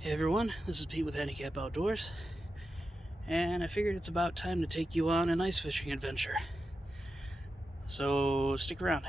Hey everyone, this is Pete with Handicap Outdoors, and I figured it's about time to take you on an ice fishing adventure. So stick around.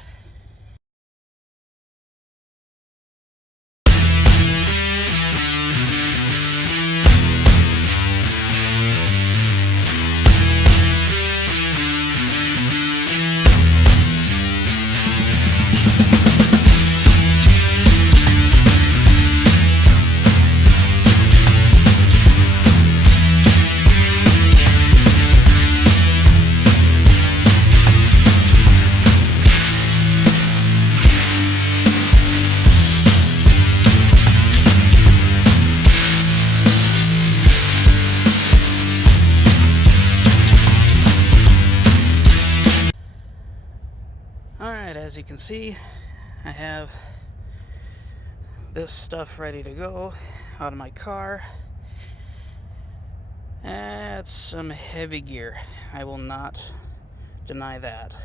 Alright, as you can see, I have this stuff ready to go out of my car. It's some heavy gear. I will not deny that.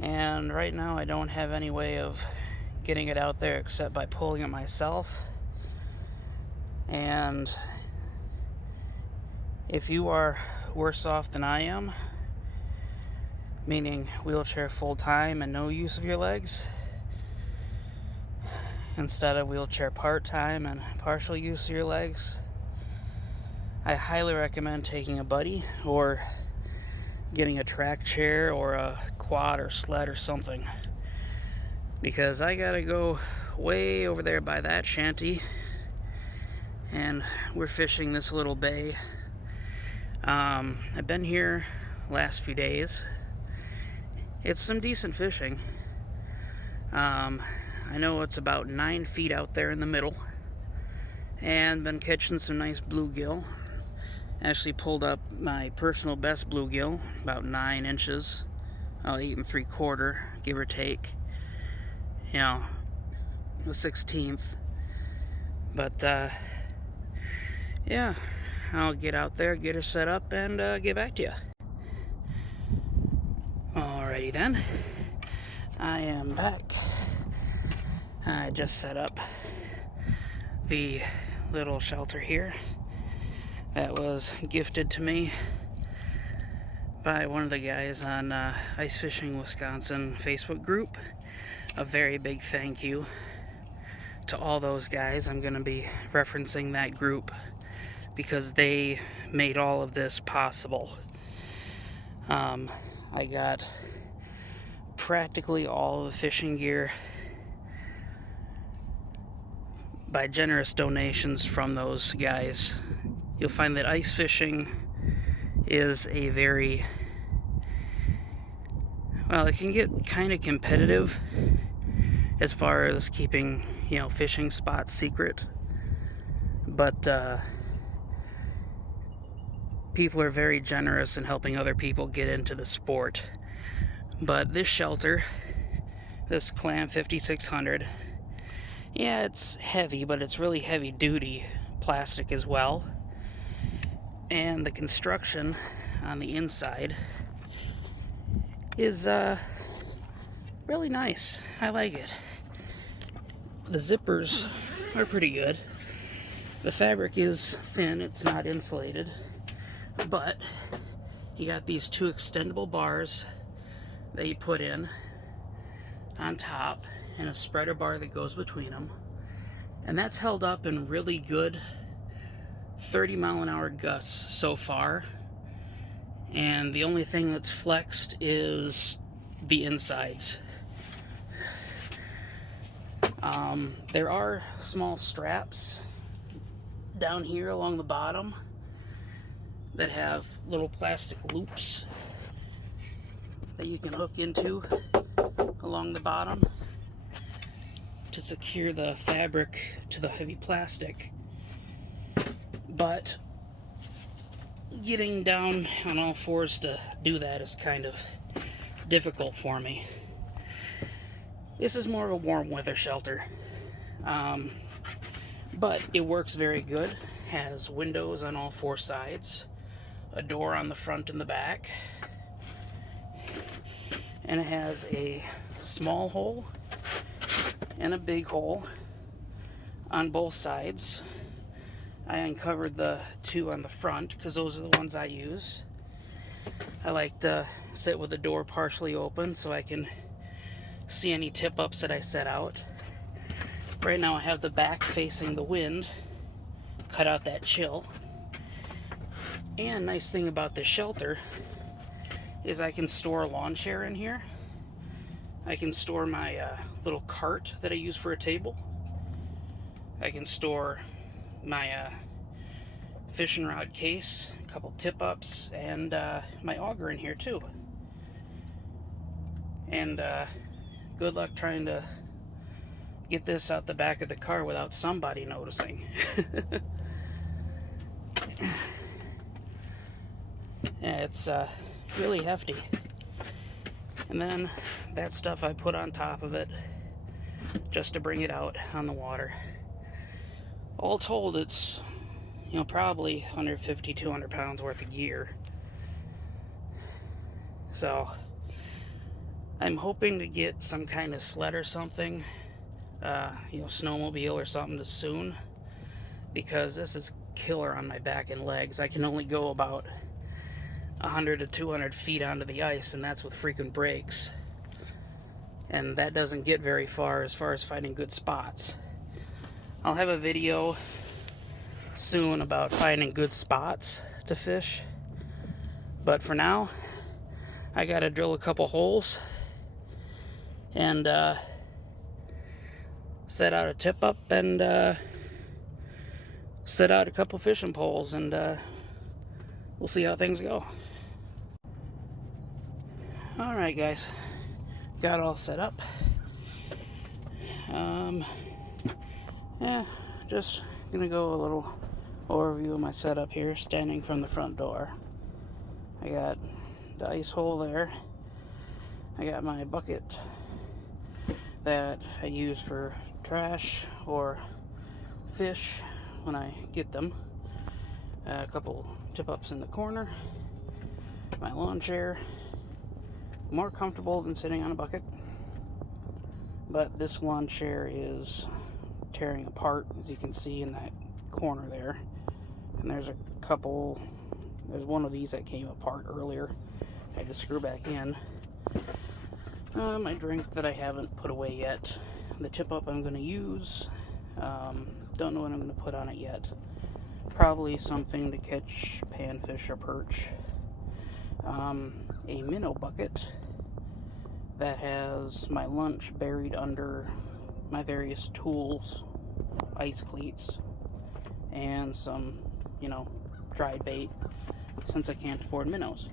And right now I don't have any way of getting it out there except by pulling it myself. And if you are worse off than I am, meaning wheelchair full-time and no use of your legs, instead of wheelchair part-time and partial use of your legs, I highly recommend taking a buddy or getting a track chair or a quad or sled or something, because I gotta go way over there by that shanty and we're fishing this little bay. I've been here last few days. It's some decent fishing. I know it's about 9 feet out there in the middle, and been catching some nice bluegill. Actually pulled up my personal best bluegill, about 9 inches, 8 3/4, give or take. You know, the 16th. But yeah, I'll get out there, get her set up, and get back to you. Alrighty then, I am back. I just set up the little shelter here that was gifted to me by one of the guys on Ice Fishing Wisconsin Facebook group. A very big thank you to all those guys. I'm going to be referencing that group because they made all of this possible. I got practically all of the fishing gear by generous donations from those guys. You'll find that ice fishing is a very, well, it can get kind of competitive as far as keeping, fishing spots secret. But people are very generous in helping other people get into the sport. But this shelter, this Clam 5600, yeah, it's heavy, but it's really heavy duty plastic as well. And the construction on the inside is really nice. I like it. The zippers are pretty good. The fabric is thin, it's not insulated, but you got these 2 extendable bars that you put in on top and a spreader bar that goes between them, and that's held up in really good 30-mile-an-hour gusts so far. And the only thing that's flexed is the insides. There are small straps down here along the bottom that have little plastic loops that you can hook into along the bottom to secure the fabric to the heavy plastic. But getting down on all fours to do that is kind of difficult for me. This is more of a warm weather shelter, but it works very good. Has windows on all 4 sides, a door on the front and the back, and it has a small hole and a big hole on both sides. I uncovered the two on the front because those are the ones I use. I like to sit with the door partially open so I can see any tip-ups that I set out. Right now I have the back facing the wind, cut out that chill. And nice thing about this shelter is I can store a lawn chair in here. I can store my little cart that I use for a table. I can store my fishing rod case, a couple tip-ups, and my auger in here too. And good luck trying to get this out the back of the car without somebody noticing. Yeah, it's really hefty. And then that stuff I put on top of it just to bring it out on the water. All told, it's, you know, probably 150, 200 pounds worth of gear. So I'm hoping to get some kind of sled or something, you know, snowmobile or something soon, because this is killer on my back and legs. I can only go about 100 to 200 feet onto the ice, and that's with freaking brakes. And that doesn't get very far as finding good spots. I'll have a video soon about finding good spots to fish. But for now, I gotta drill a couple holes and set out a tip-up and set out a couple fishing poles, and we'll see how things go. Alright guys, got all set up. Yeah, just gonna go a little overview of my setup here, standing from the front door. I got the ice hole there. I got my bucket that I use for trash or fish when I get them. A couple tip-ups in the corner. My lawn chair. More comfortable than sitting on a bucket. But this lawn chair is tearing apart, as you can see in that corner there. And there's one of these that came apart earlier. I had to screw back in. My drink that I haven't put away yet. The tip-up I'm going to use. Don't know what I'm going to put on it yet. Probably something to catch panfish or perch. A minnow bucket that has my lunch buried under my various tools, ice cleats, and some, you know, dried bait, since I can't afford minnows.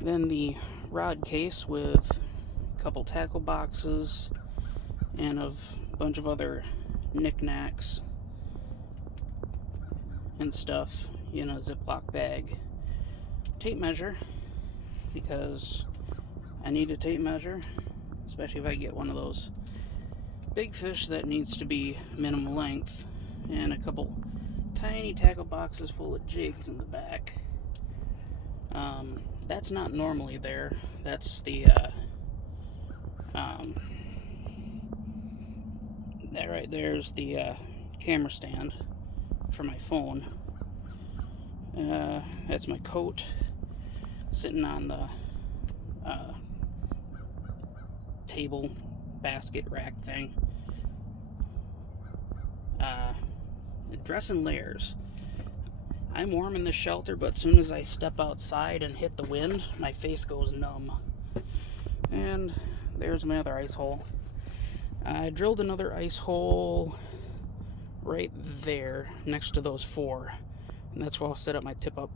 Then the rod case with a couple tackle boxes and a bunch of other knickknacks and stuff in a Ziploc bag. Tape measure, because I need a tape measure, especially if I get one of those big fish that needs to be minimum length, and a couple tiny tackle boxes full of jigs in the back. That's not normally there. That's the that right there's the camera stand for my phone. That's my coat sitting on the table basket rack thing. Dress in layers. I'm warm in this shelter, but as soon as I step outside and hit the wind, my face goes numb. And there's my other ice hole. I drilled another ice hole right there next to those four, and that's where I'll set up my tip-up.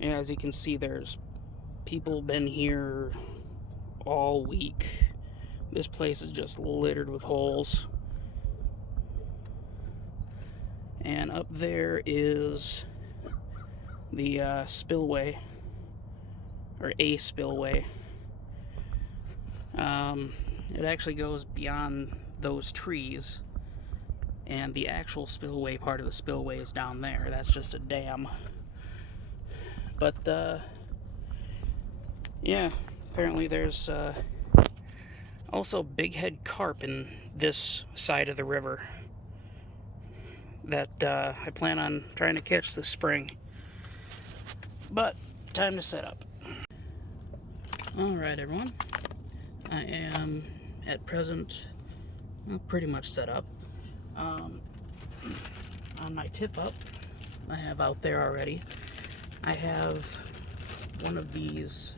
As you can see, there's people been here all week. This place is just littered with holes. And up there is the spillway, or a spillway. It actually goes beyond those trees, and the actual spillway part of the spillway is down there. That's just a dam. But yeah, apparently there's Also, big head carp in this side of the river that I plan on trying to catch this spring. But time to set up. Alright everyone, I am at present pretty much set up. On my tip up I have out there already, I have one of these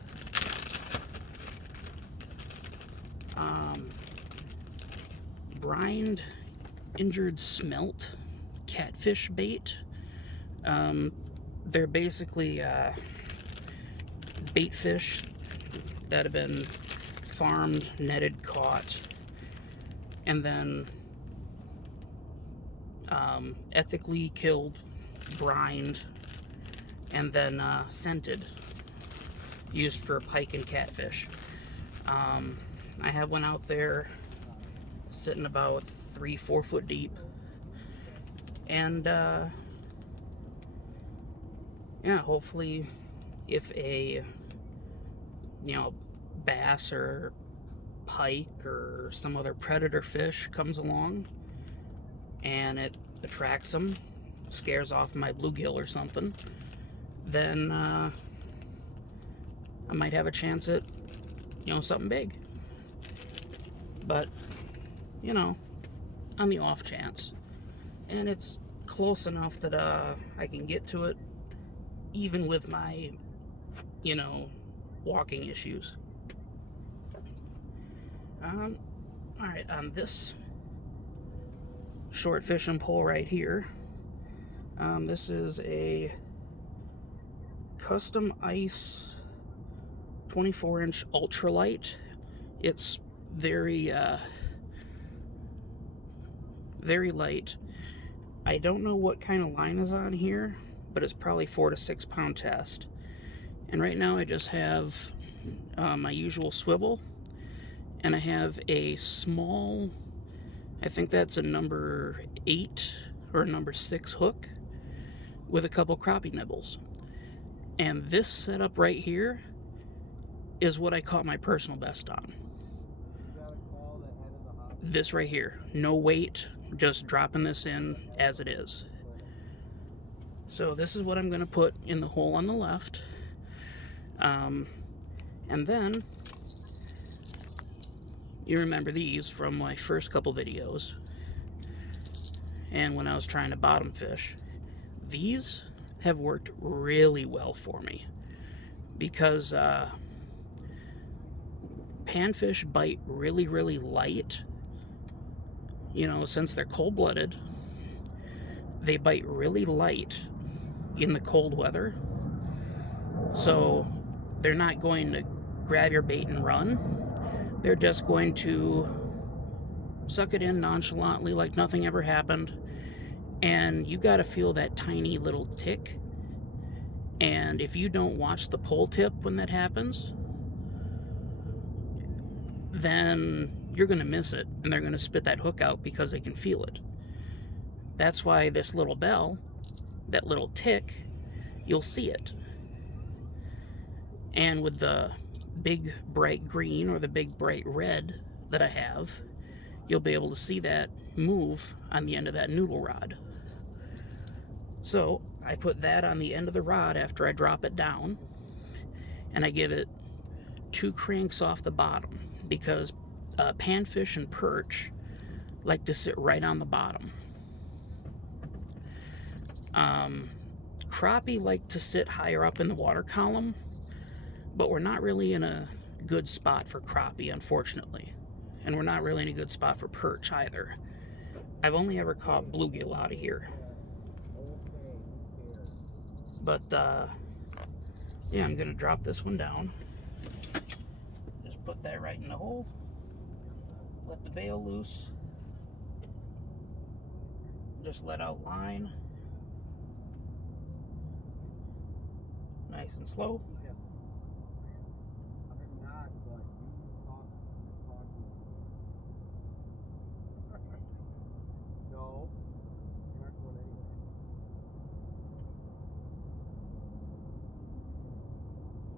brined injured smelt catfish bait. They're basically bait fish that have been farmed, netted, caught, and then ethically killed, brined, and then scented, used for pike and catfish. I have one out there sitting about 3-4 foot deep, and yeah, hopefully if a bass or pike or some other predator fish comes along and it attracts them, scares off my bluegill or something, then I might have a chance at something big. But on the off chance, and it's close enough that I can get to it even with my walking issues. Alright, on this short fishing pole right here, this is a Custom Ice 24-inch ultralight. It's very very light. I don't know what kind of line is on here, but it's probably 4 to 6 pound test. And right now I just have my usual swivel, and I have a small, I think that's a number 8 or a number 6 hook with a couple crappie nibbles. And this setup right here is what I caught my personal best on. This right here, no weight, just dropping this in as it is. So this is what I'm going to put in the hole on the left. And then, you remember these from my first couple videos, and when I was trying to bottom fish. These have worked really well for me, because panfish bite really, really light. Since they're cold-blooded, they bite really light in the cold weather. So they're not going to grab your bait and run. They're just going to suck it in nonchalantly like nothing ever happened. And you got to feel that tiny little tick. And if you don't watch the pole tip when that happens, then you're going to miss it, and they're going to spit that hook out because they can feel it. That's why this little bell, that little tick, you'll see it. And with the big bright green or the big bright red that I have, you'll be able to see that move on the end of that noodle rod. So I put that on the end of the rod after I drop it down, and I give it 2 cranks off the bottom, because panfish and perch like to sit right on the bottom. Crappie like to sit higher up in the water column, but we're not really in a good spot for crappie, unfortunately. And we're not really in a good spot for perch either. I've only ever caught bluegill out of here. But, yeah, I'm going to drop this one down. Just put that right in the hole. Let the bail loose. Just let out line. Nice and slow.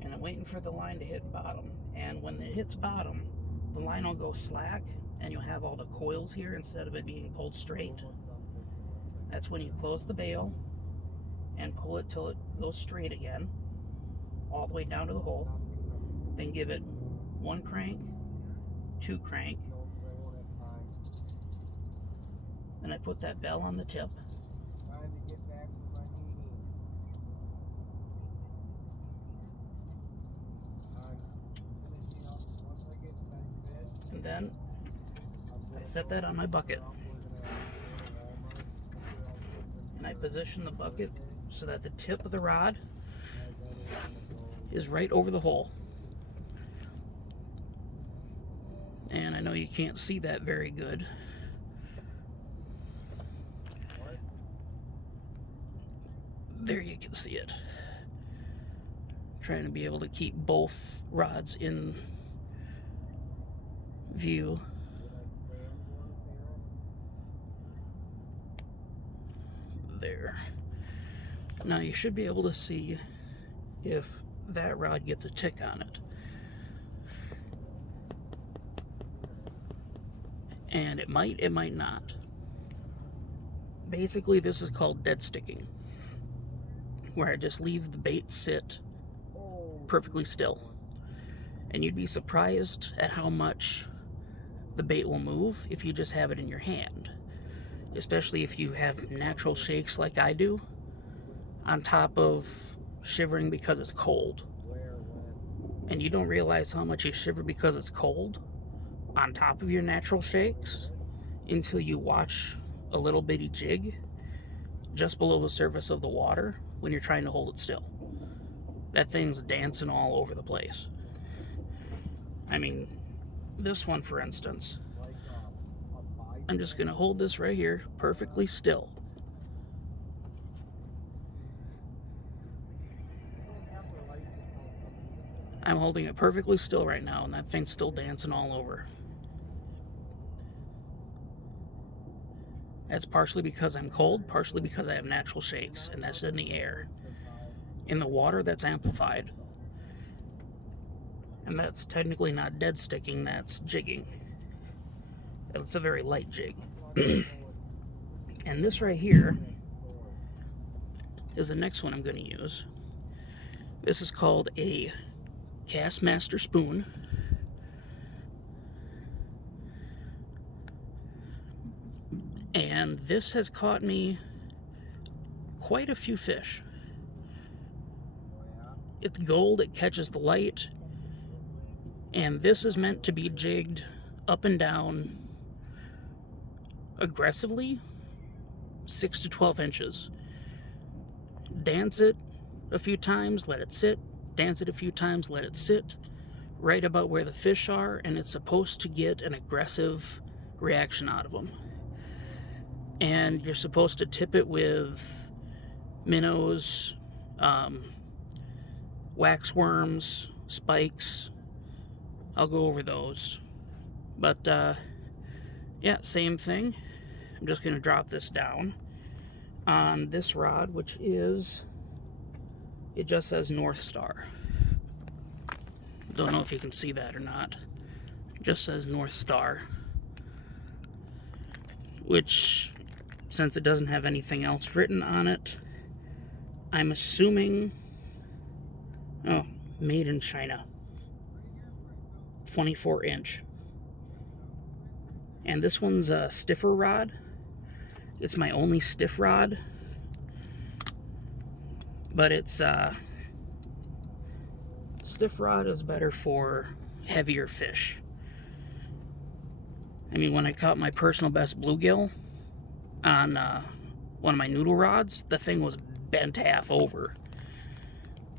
And I'm waiting for the line to hit bottom. And when it hits bottom, the line will go slack and you'll have all the coils here instead of it being pulled straight. That's when you close the bail and pull it till it goes straight again, all the way down to the hole. Then give it 1 crank, 2 crank. Then I put that bell on the tip. And then I set that on my bucket. And I position the bucket so that the tip of the rod is right over the hole. And I know you can't see that very good. There you can see it. Trying to be able to keep both rods in view. There. Now you should be able to see if that rod gets a tick on it. And it might not. Basically, this is called dead sticking, where I just leave the bait sit perfectly still. And you'd be surprised at how much the bait will move if you just have it in your hand. Especially if you have natural shakes like I do, on top of shivering because it's cold. And you don't realize how much you shiver because it's cold on top of your natural shakes until you watch a little bitty jig just below the surface of the water when you're trying to hold it still. That thing's dancing all over the place. I mean, this one, for instance, I'm just going to hold this right here perfectly still. I'm holding it perfectly still right now, and that thing's still dancing all over. That's partially because I'm cold, partially because I have natural shakes, and that's in the air. In the water, that's amplified. And that's technically not dead sticking, that's jigging. It's a very light jig. And this right here is the next one I'm going to use. This is called a Castmaster spoon. And this has caught me quite a few fish. It's gold, it catches the light, and this is meant to be jigged up and down aggressively, 6 to 12 inches. Dance it a few times, let it sit, dance it a few times, let it sit, right about where the fish are, and it's supposed to get an aggressive reaction out of them. And you're supposed to tip it with minnows, waxworms, spikes. I'll go over those. But, yeah, same thing. I'm just going to drop this down on this rod, which is, it just says North Star. Don't know if you can see that or not. It just says North Star. Which, since it doesn't have anything else written on it, I'm assuming, oh, made in China. 24 inch. And this one's a stiffer rod. It's my only stiff rod. But it's, stiff rod is better for heavier fish. I mean, when I caught my personal best bluegill on one of my noodle rods, the thing was bent half over.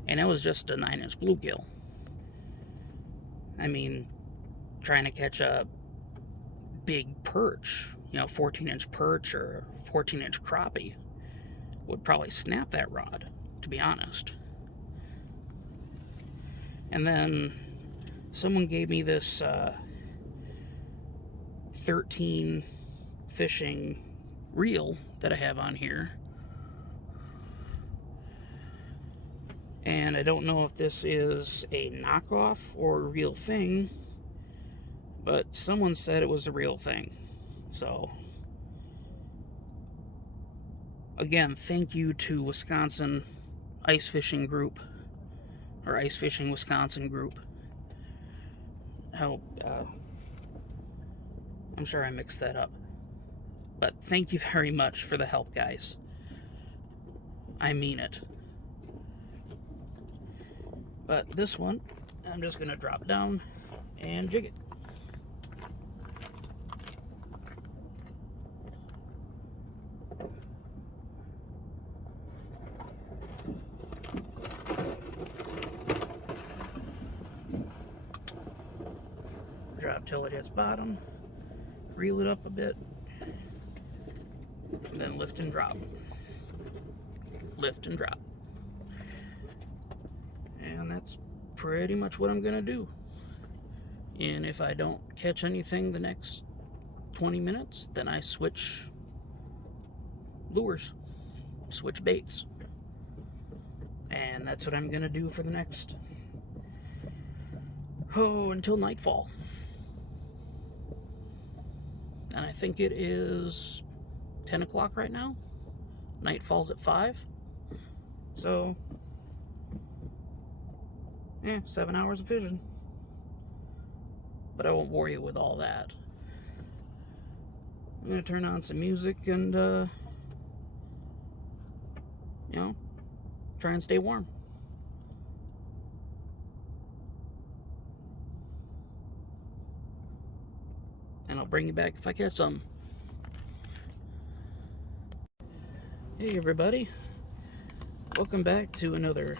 And it was just a 9-inch bluegill. I mean, trying to catch a big perch, 14-inch perch or 14-inch crappie would probably snap that rod, to be honest. And then someone gave me this 13 fishing reel that I have on here. And I don't know if this is a knockoff or a real thing, but someone said it was a real thing. So, again, thank you to Wisconsin Ice Fishing Group, or Ice Fishing Wisconsin Group. I'm sure I mixed that up. But thank you very much for the help, guys. I mean it. But this one, I'm just going to drop down and jig it. Drop till it hits bottom, reel it up a bit, and then lift and drop. Lift and drop. And that's pretty much what I'm gonna do. And if I don't catch anything the next 20 minutes, then I switch lures, switch baits. And that's what I'm gonna do for the next, until nightfall. And I think it is 10 o'clock right now. Nightfall's at 5. So, 7 hours of fishing. But I won't bore you with all that. I'm going to turn on some music and, try and stay warm. And I'll bring you back if I catch some. Hey everybody, welcome back to another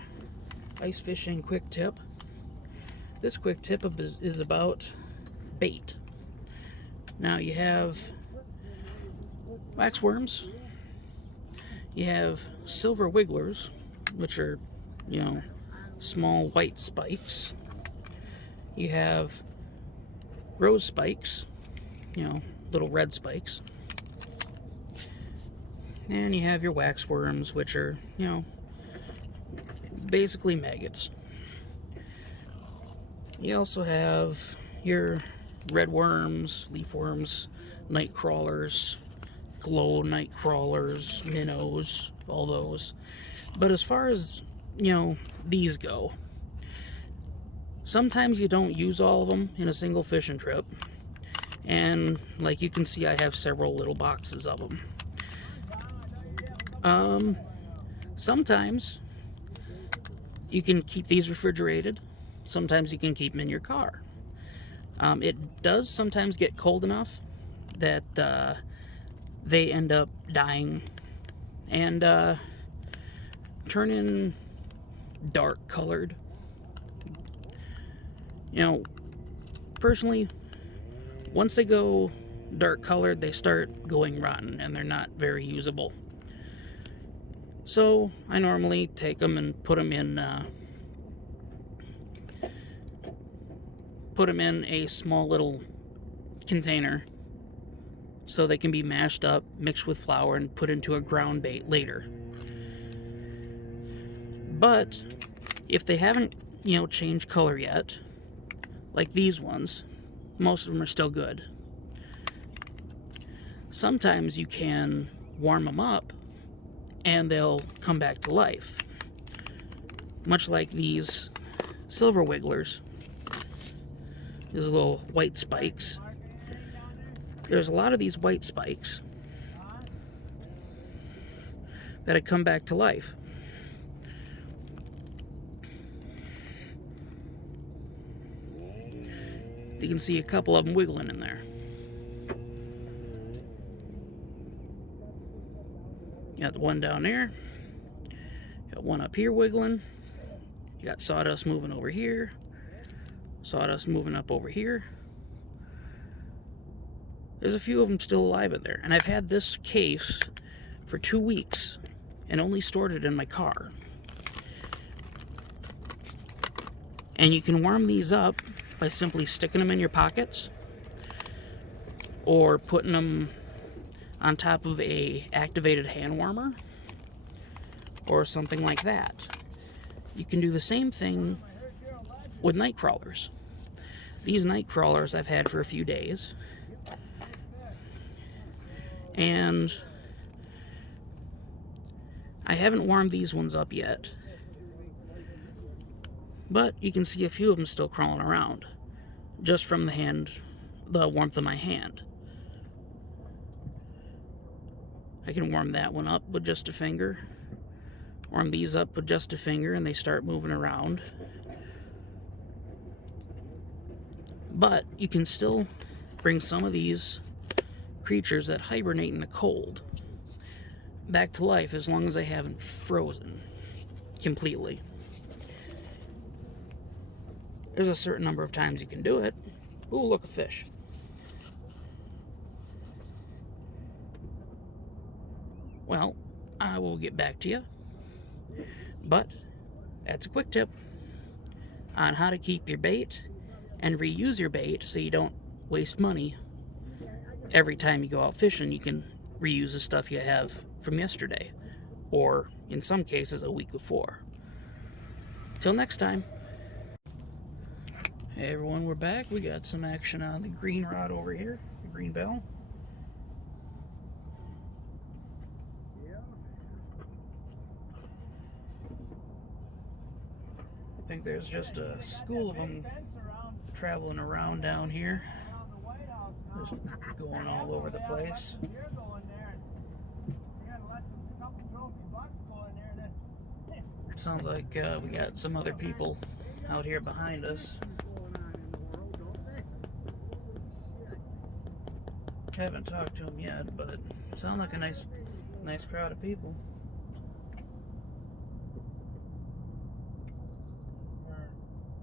ice fishing quick tip. This quick tip is about bait. Now you have waxworms, you have silver wigglers, which are, small white spikes. You have rose spikes, little red spikes. And you have your waxworms, which are, basically maggots. You also have your red worms, leaf worms, night crawlers, glow night crawlers, minnows, all those. But as far as, these go, sometimes you don't use all of them in a single fishing trip. And like you can see, I have several little boxes of them. Sometimes you can keep these refrigerated. Sometimes you can keep them in your car. It does sometimes get cold enough that they end up dying and turning dark colored. Personally, once they go dark colored, they start going rotten and they're not very usable. So I normally take them and put them in a small little container so they can be mashed up, mixed with flour, and put into a ground bait later. But if they haven't, changed color yet, like these ones, most of them are still good. Sometimes you can warm them up and they'll come back to life. Much like these silver wigglers. These little white spikes. There's a lot of these white spikes that have come back to life. You can see a couple of them wiggling in there. You got the one down there. You got one up here wiggling. You got sawdust moving over here. Sawdust moving up over here. There's a few of them still alive in there. And I've had this case for 2 weeks and only stored it in my car. And you can warm these up by simply sticking them in your pockets or putting them on top of a activated hand warmer or something like that. You can do the same thing with night crawlers. These night crawlers I've had for a few days. And I haven't warmed these ones up yet. But you can see a few of them still crawling around. Just from the warmth of my hand. I can warm that one up with just a finger. Warm these up with just a finger and they start moving around. But you can still bring some of these creatures that hibernate in the cold back to life as long as they haven't frozen completely. There's a certain number of times you can do it. Ooh, look, a fish. Well, I will get back to you. But that's a quick tip on how to keep your bait and reuse your bait so you don't waste money every time you go out fishing. You can reuse the stuff you have from yesterday, or in some cases a week before. Till next time. Hey everyone, we're back. We got some action on the green rod over here, the green bell. I think there's just a school of them traveling around down here, just going all over the place. Sounds like we got some other people out here behind us. Haven't talked to them yet, but sound like a nice crowd of people.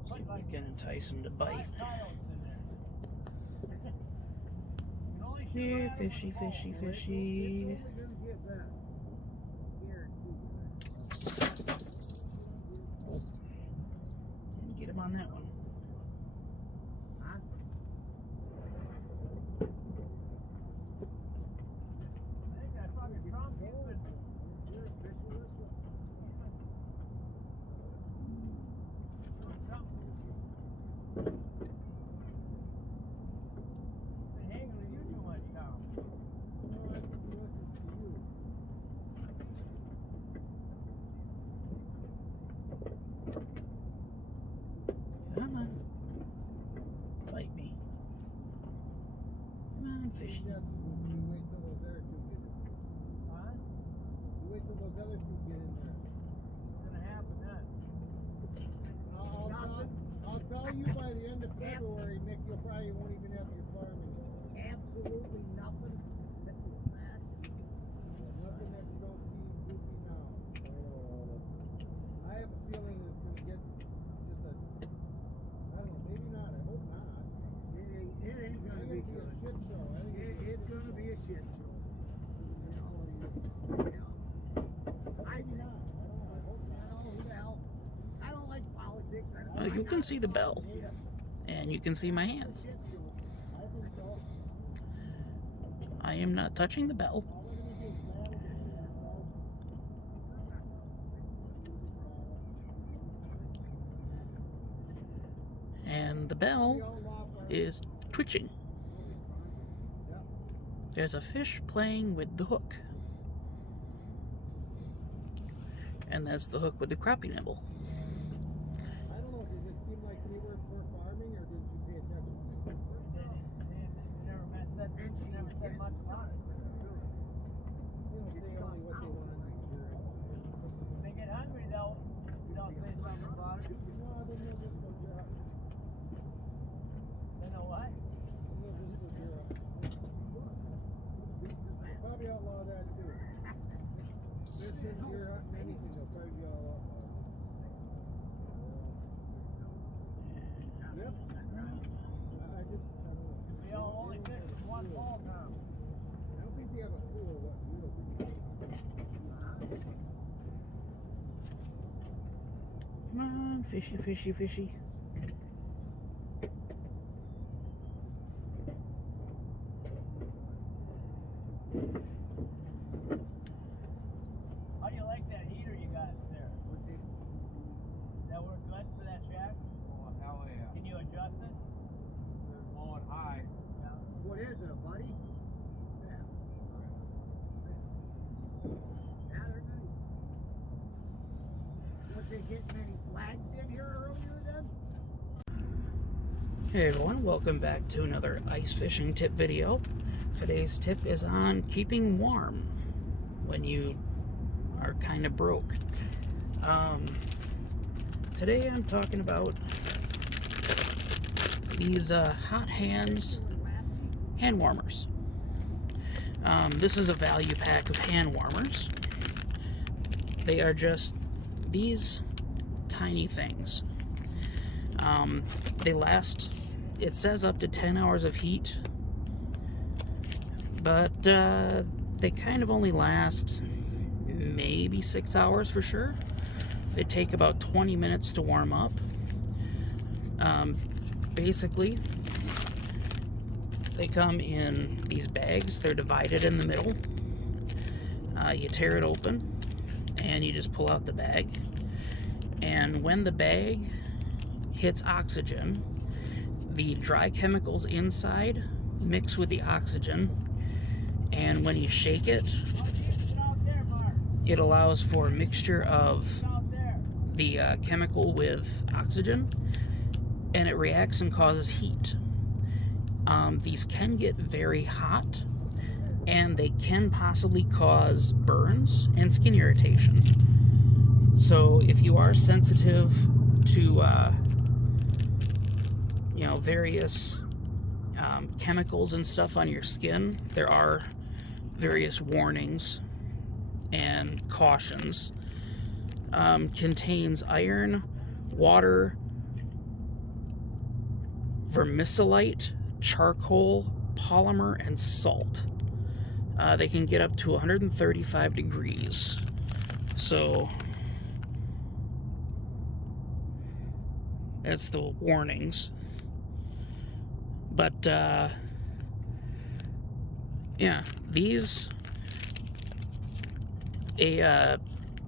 See if we can entice them to bite. Here, fishy, fishy, fishy. Didn't get him on that one. Come on. Bite me. Come on, fish. Wait till those other two get in there. Huh? Wait till those other two get in there. What's gonna happen then? I'll tell you by the end of February, Nick, you probably won't even have your farm anymore. Absolutely nothing. Nothing that you don't see goofy now. I have a feeling it's gonna get just a, I don't know, maybe not, I hope not. It ain't gonna be good. A shit show. It's gonna be a shit show. I do not. I hope not. Who the hell? I don't like politics. You can see the bell, and you can see my hands. I am not touching the bell. And the bell is twitching. There's a fish playing with the hook. And that's the hook with the crappie nibble. I don't know, did it seem like they were for farming, or did you pay attention to it? They never said much about it. They don't say only what they want to do. When they get hungry, though, you don't say something about it. No, then they'll just go deer hunting. They know what? They'll just go deer hunting. They'll probably outlaw that too. This is deer hunting, anything, they'll probably be all outlaw. Yep. I don't know. We all only fish one fall now. I don't think they have a clue what real fish. Come on, fishy, fishy, fishy. How do you like that heater you got there? That work good for that shack? Oh, hell yeah. Can you adjust it? a buddy. Yeah. Yeah, they're nice. Was they getting many flags in here earlier then? Hey everyone, welcome back to another ice fishing tip video. Today's tip is on keeping warm when you are kind of broke. Today I'm talking about these Hot Hands hand warmers. This is a value pack of hand warmers. They are just these tiny things. They last, it says up to 10 hours of heat, but they kind of only last maybe 6 hours for sure. They take about 20 minutes to warm up. Basically, they come in these bags. They're divided in the middle. You tear it open and you just pull out the bag. And when the bag hits oxygen, the dry chemicals inside mix with the oxygen, and when you shake it, it allows for a mixture of the chemical with oxygen, and it reacts and causes heat. These can get very hot, and they can possibly cause burns and skin irritation. So if you are sensitive to various chemicals and stuff on your skin, there are various warnings and cautions. Contains iron, water, vermiculite, charcoal, polymer, and salt. They can get up to 135 degrees. So that's the warnings. But yeah, these, a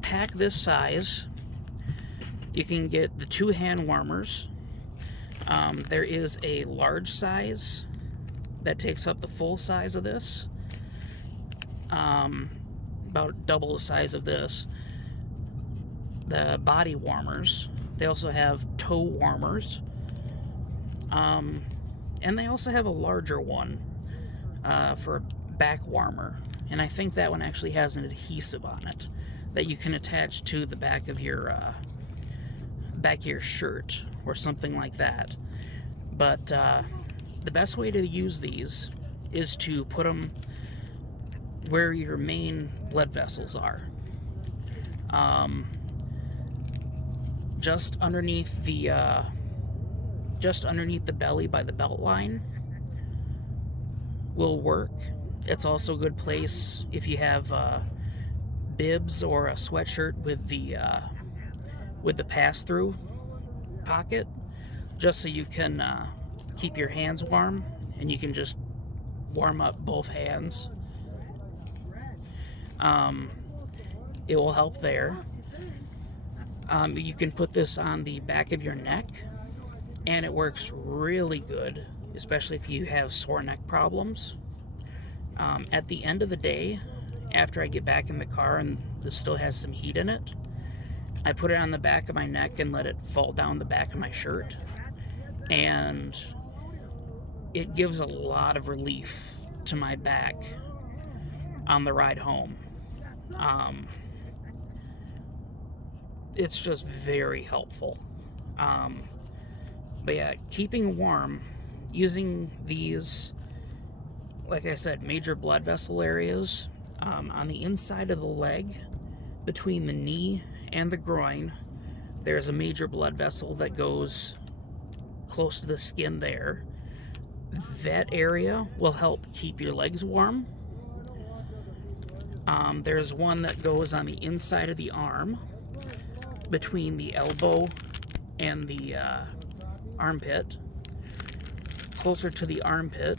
pack this size, you can get the 2 hand warmers. There is a large size that takes up the full size of this, about double the size of this. The body warmers, they also have toe warmers, and they also have a larger one for a back warmer, and I think that one actually has an adhesive on it that you can attach to the back of your shirt or something like that. But the best way to use these is to put them where your main blood vessels are. Just underneath the belly by the belt line will work. It's also a good place if you have bibs or a sweatshirt with the pass-through pocket, just so you can keep your hands warm, and you can just warm up both hands. It will help there. You can put this on the back of your neck, and it works really good, especially if you have sore neck problems. At the end of the day, after I get back in the car and this still has some heat in it, I put it on the back of my neck and let it fall down the back of my shirt, and it gives a lot of relief to my back on the ride home. It's just very helpful. But yeah, keeping warm using these, like I said, major blood vessel areas, on the inside of the leg, between the knee and the groin, there's a major blood vessel that goes close to the skin there. That area will help keep your legs warm. There's one that goes on the inside of the arm, between the elbow and the armpit, closer to the armpit.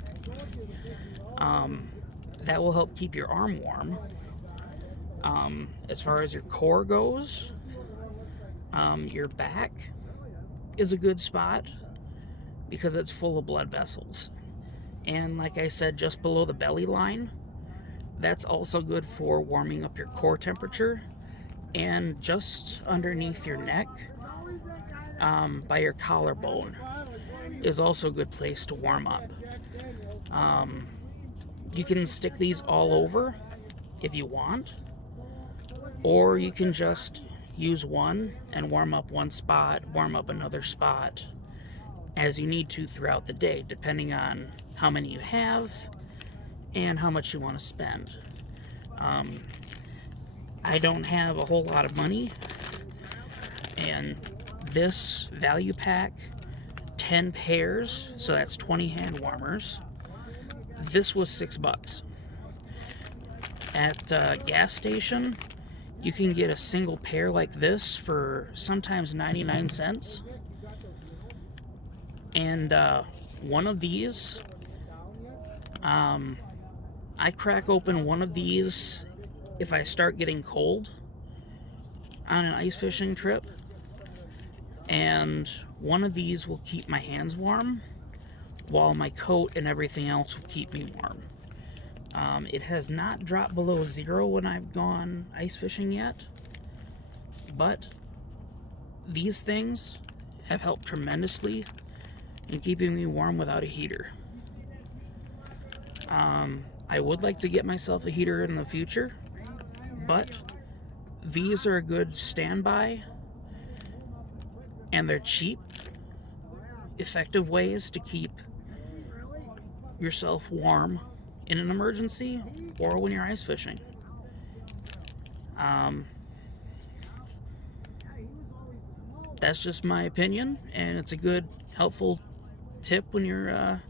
That will help keep your arm warm. As far as your core goes, your back is a good spot because it's full of blood vessels. And like I said, just below the belly line, that's also good for warming up your core temperature. And just underneath your neck, by your collarbone, is also a good place to warm up. You can stick these all over if you want, or you can just use one and warm up one spot, warm up another spot as you need to throughout the day, depending on how many you have and how much you want to spend. I don't have a whole lot of money, and this value pack, 10 pairs, so that's 20 hand warmers, this was $6. At a gas station, you can get a single pair like this for sometimes 99 cents. And one of these, I crack open one of these if I start getting cold on an ice fishing trip. And one of these will keep my hands warm, while my coat and everything else will keep me warm. It has not dropped below 0 when I've gone ice fishing yet, but these things have helped tremendously in keeping me warm without a heater. I would like to get myself a heater in the future, but these are a good standby, and they're cheap, effective ways to keep yourself warm in an emergency or when you're ice fishing. That's just my opinion, and it's a good, helpful tip when you're,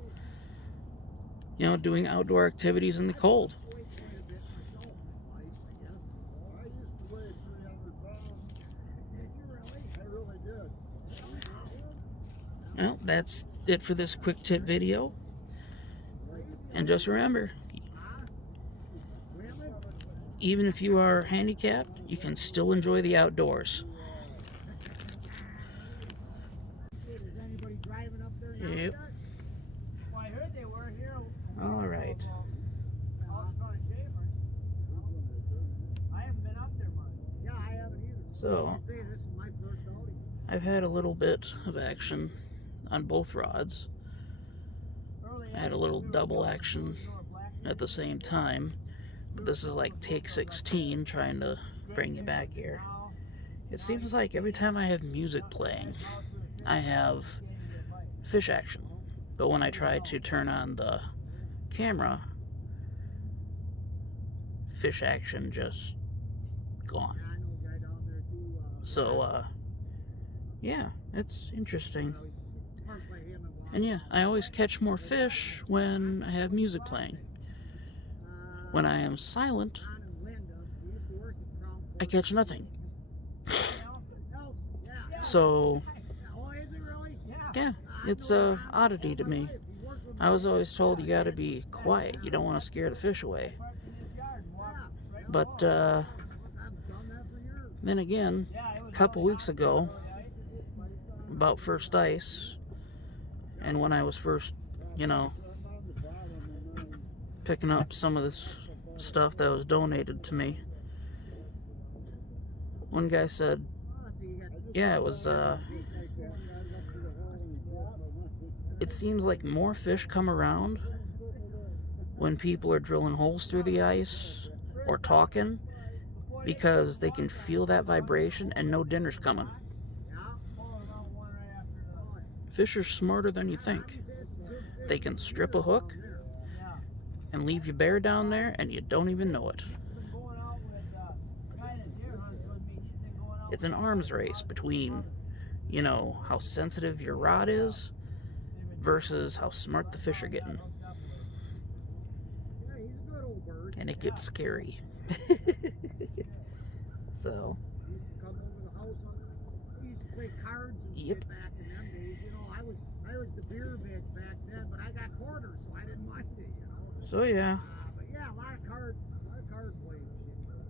doing outdoor activities in the cold. Well, that's it for this quick tip video. And just remember, even if you are handicapped, you can still enjoy the outdoors. Yep. All right. So, I've had a little bit of action on both rods. I had a little double action at the same time. But this is like take 16, trying to bring you back here. It seems like every time I have music playing, I have fish action. But when I try to turn on the camera, fish action just gone. So, yeah, it's interesting. And yeah, I always catch more fish when I have music playing. When I am silent, I catch nothing. So, yeah, it's a oddity to me. I was always told you gotta be quiet. You don't want to scare the fish away. But, then again, a couple weeks ago, about first ice, and when I was first, picking up some of this stuff that was donated to me, one guy said, yeah, it seems like more fish come around when people are drilling holes through the ice or talking, because they can feel that vibration and know dinner's coming. Fish are smarter than you think. They can strip a hook and leave you bare down there and you don't even know it. It's an arms race between, how sensitive your rod is versus how smart the fish are getting. And it gets scary. So, yep. I was the beer bitch back then, but I got quarters, so I didn't mind it, So yeah. But yeah, a lot of card playing shit.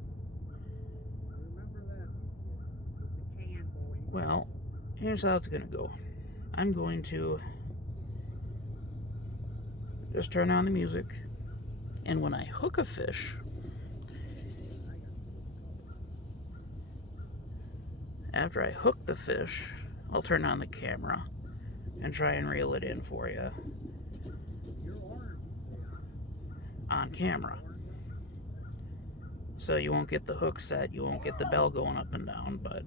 Remember that? The can bowling. Well, here's how it's gonna go. I'm going to just turn on the music, and when I hook a fish, after I hook the fish, I'll turn on the camera and try and reel it in for you on camera. So you won't get the hook set, you won't get the bell going up and down, but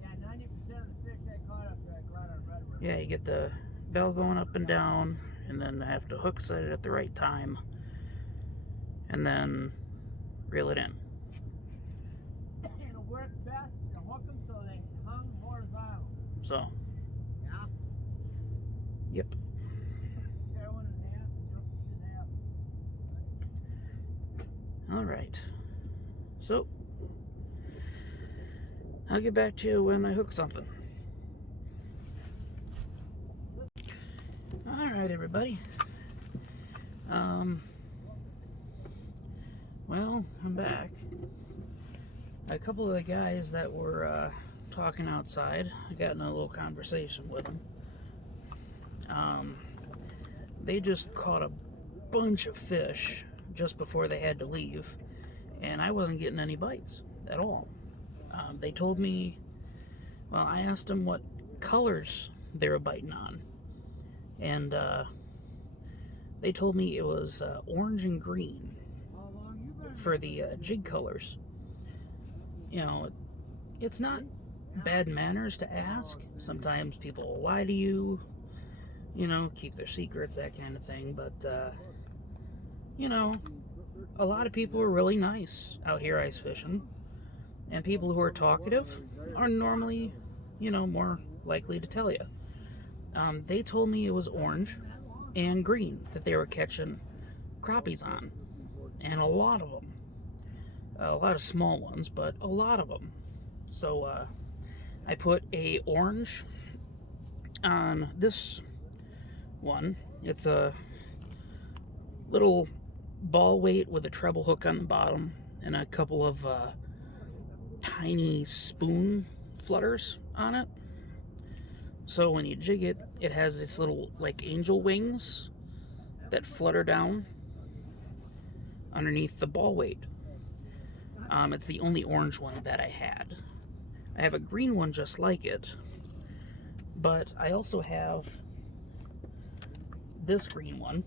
Yeah, 90% of the fish I caught up there, I caught on redwood. yeah, you get the bell going up and down, and then I have to hook set it at the right time, and then reel it in. It'll work best to hook them so they hung horizontal. So, Yeah? yep. Tear one in half and just use half. All right. So, I'll get back to you when I hook something. All right, everybody. Well, I'm back. A couple of the guys that were talking outside, I got in a little conversation with them. They just caught a bunch of fish just before they had to leave, and I wasn't getting any bites at all. They told me, well, I asked them what colors they were biting on, and they told me it was orange and green for the jig colors. You know, it's not bad manners to ask. Sometimes people will lie to you, you know, keep their secrets, that kind of thing, but you know, a lot of people are really nice out here ice fishing, and people who are talkative are normally, you know, more likely to tell you. They told me it was orange and green that they were catching crappies on, and a lot of them. A lot of small ones, but a lot of them. So I put a orange on this one. It's a little ball weight with a treble hook on the bottom and a couple of tiny spoon flutters on it. So when you jig it, it has its little like angel wings that flutter down underneath the ball weight. It's the only orange one that I had. I have a green one just like it, but I also have this green one,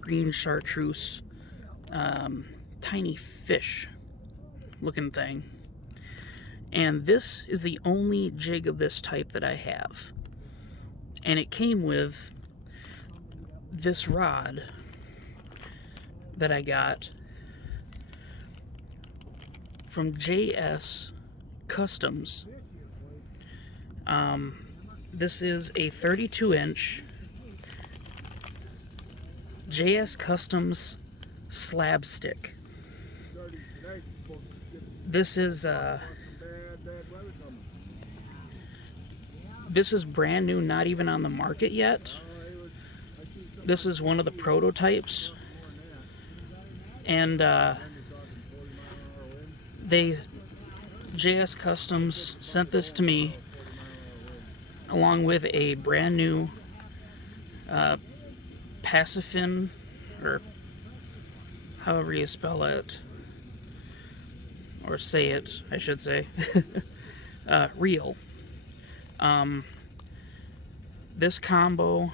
green chartreuse, tiny fish looking thing. And this is the only jig of this type that I have. And it came with this rod that I got from JS Customs. This is a 32-inch JS Customs slab stick. This is brand new, not even on the market yet. This is one of the prototypes, and JS Customs sent this to me along with a brand new Pacifin, or however you spell it, or say it, I should say, reel. This combo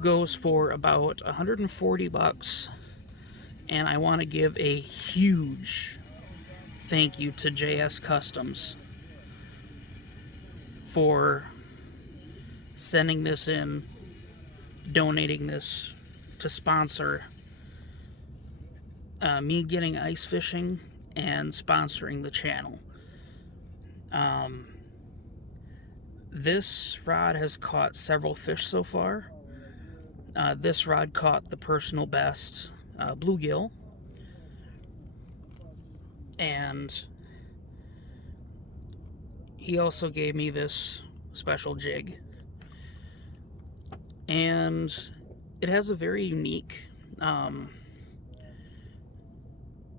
goes for about $140, and I want to give a huge thank you to JS Customs for sending this in, donating this to sponsor me getting ice fishing and sponsoring the channel. This rod has caught several fish so far. This rod caught the personal best bluegill, and he also gave me this special jig, and it has a very unique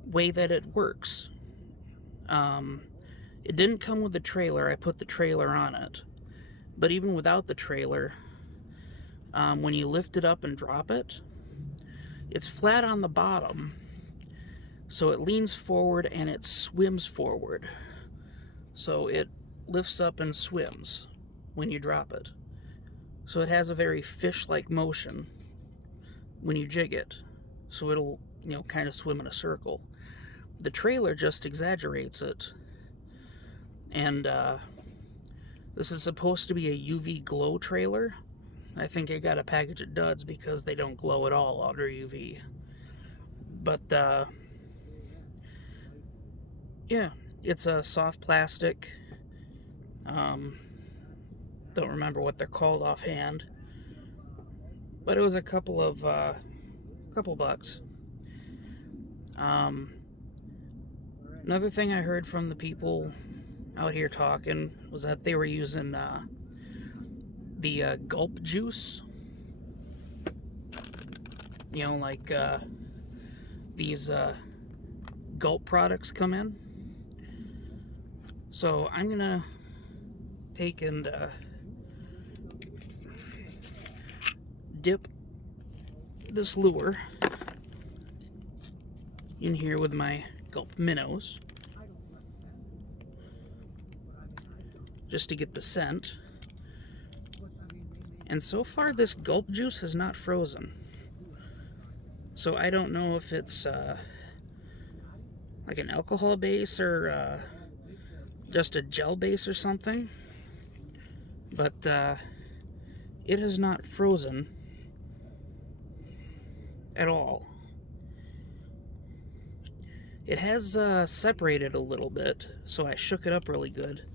way that it works. It didn't come with the trailer. I put the trailer on it, but even without the trailer, when you lift it up and drop it, it's flat on the bottom, so it leans forward and it swims forward. So it lifts up and swims when you drop it. So it has a very fish-like motion when you jig it. So it'll, kind of swim in a circle. The trailer just exaggerates it. And this is supposed to be a UV glow trailer. I think I got a package at Duds because they don't glow at all under UV. But yeah, it's a soft plastic. Don't remember what they're called offhand, but it was a couple bucks. Another thing I heard from the people out here talking was that they were using the gulp juice. Like these gulp products come in. So I'm gonna take and dip this lure in here with my gulp minnows, just to get the scent. And so far this gulp juice is not frozen, so I don't know if it's like an alcohol base or just a gel base or something, but it has not frozen at all. It has separated a little bit, so I shook it up really good.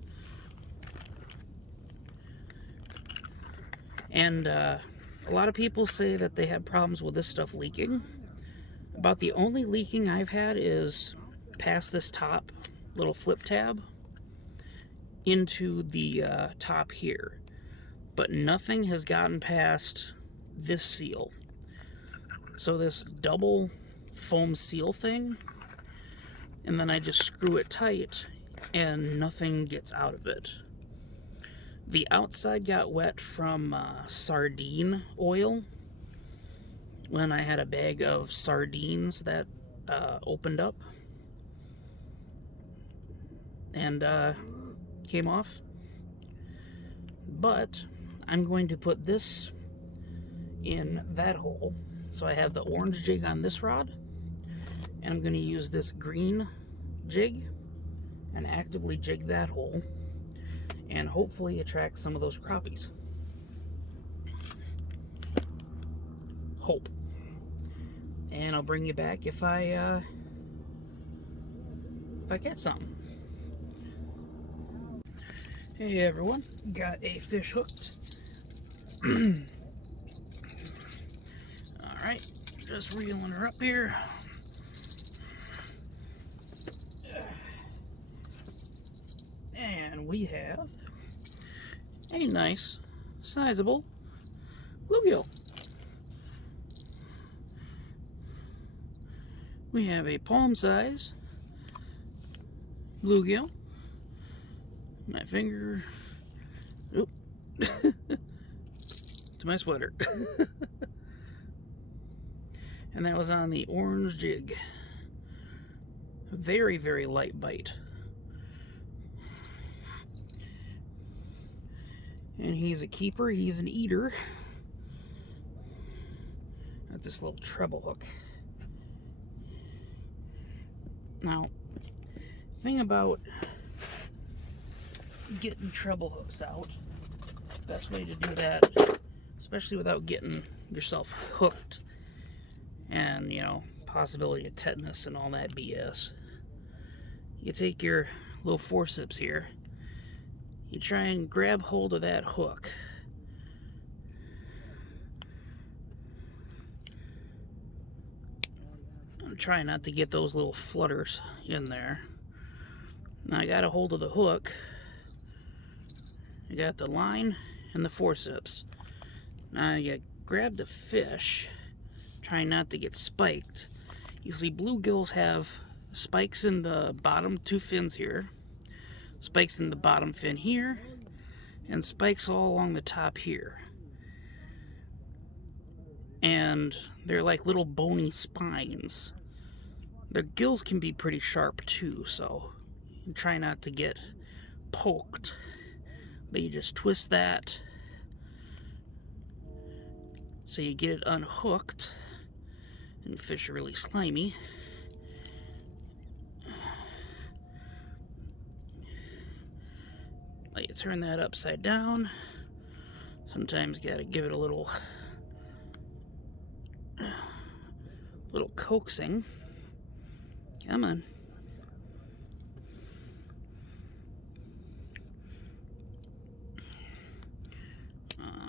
And a lot of people say that they have problems with this stuff leaking. About the only leaking I've had is past this top little flip tab into the top here. But nothing has gotten past this seal. So this double foam seal thing, and then I just screw it tight and nothing gets out of it. The outside got wet from sardine oil when I had a bag of sardines that opened up and came off. But I'm going to put this in that hole. So I have the orange jig on this rod, and I'm going to use this green jig and actively jig that hole and hopefully attract some of those crappies. Hope. And I'll bring you back if I get something. Hey everyone, got a fish hooked. Alright, just reeling her up here. And we have a nice, sizable bluegill. We have a palm size bluegill. My finger, oop, to my sweater. And that was on the orange jig. Very, very light bite. And he's a keeper, he's an eater. Got this little treble hook. Now, thing about getting treble hooks out, best way to do that, especially without getting yourself hooked and, possibility of tetanus and all that BS. You take your little forceps here, you try and grab hold of that hook. I'm trying not to get those little flutters in there. Now I got a hold of the hook. I got the line and the forceps. Now you grab the fish, trying not to get spiked. You see bluegills have spikes in the bottom two fins here, spikes in the bottom fin here, and spikes all along the top here. and they're like little bony spines. Their gills can be pretty sharp too, so you try not to get poked. But you just twist that so you get it unhooked, and fish are really slimy. Let you turn that upside down. Sometimes you gotta give it a little coaxing. Come on.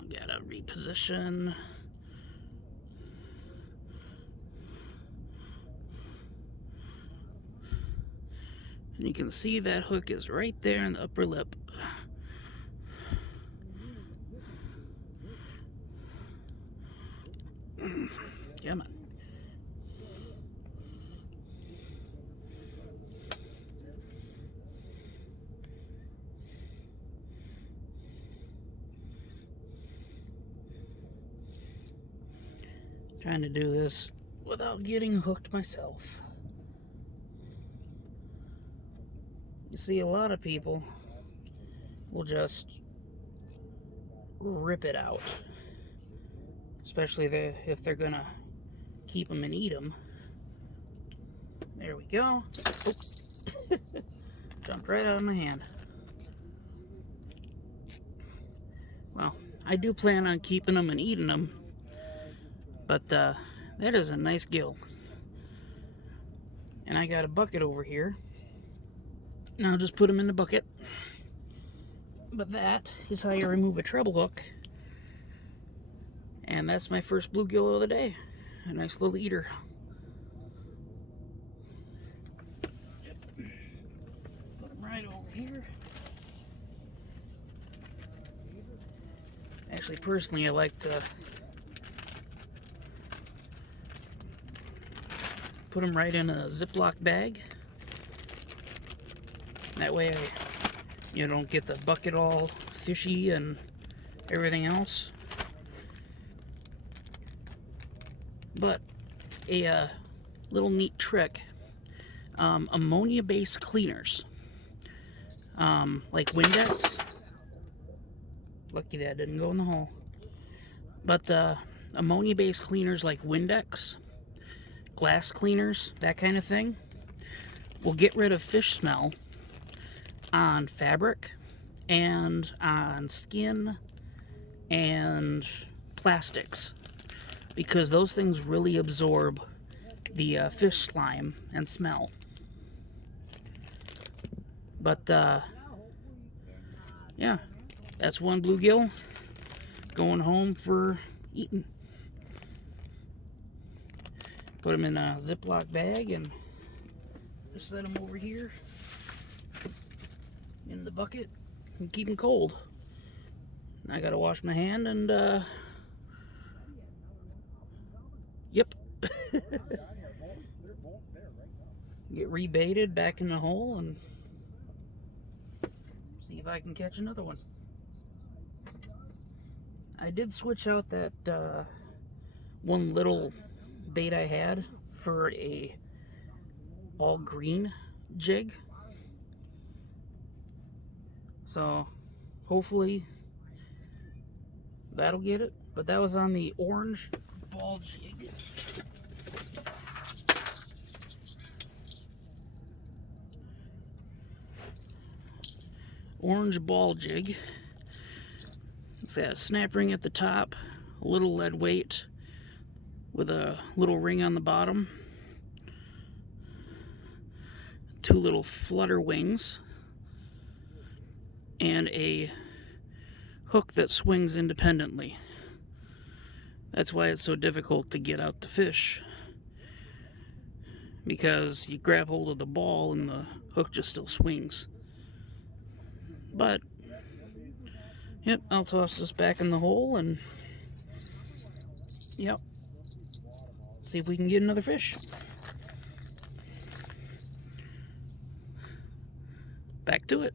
Gotta reposition. And you can see that hook is right there in the upper lip. Come on. Trying to do this without getting hooked myself. You see, a lot of people will just rip it out, especially if they're gonna keep them and eat them. There we go. Oh. Jumped right out of my hand. Well, I do plan on keeping them and eating them, but that is a nice gill. And I got a bucket over here. Now I'll just put them in the bucket. But that is how you remove a treble hook. And that's my first bluegill of the day. A nice little eater. Yep. Put them right over here. Actually, personally, I like to put them right in a Ziploc bag. That way you don't get the bucket all fishy and everything else. But a little neat trick, ammonia-based cleaners, like Windex. Lucky that didn't go in the hole. But ammonia-based cleaners like Windex, glass cleaners, that kind of thing, will get rid of fish smell on fabric and on skin and plastics, because those things really absorb the fish slime and smell. But yeah, that's one bluegill going home for eating. Put them in a Ziploc bag and just set them over here in the bucket and keep them cold. I gotta wash my hand and yep. Get rebaited back in the hole and see if I can catch another one. I did switch out that one little bait I had for a all green jig. So hopefully that'll get it. But that was on the orange ball jig. Orange ball jig. It's got a snap ring at the top, a little lead weight with a little ring on the bottom, two little flutter wings, and a hook that swings independently. That's why it's so difficult to get out the fish, because you grab hold of the ball and the hook just still swings. But yep, I'll toss this back in the hole and yep, see if we can get another fish. Back to it.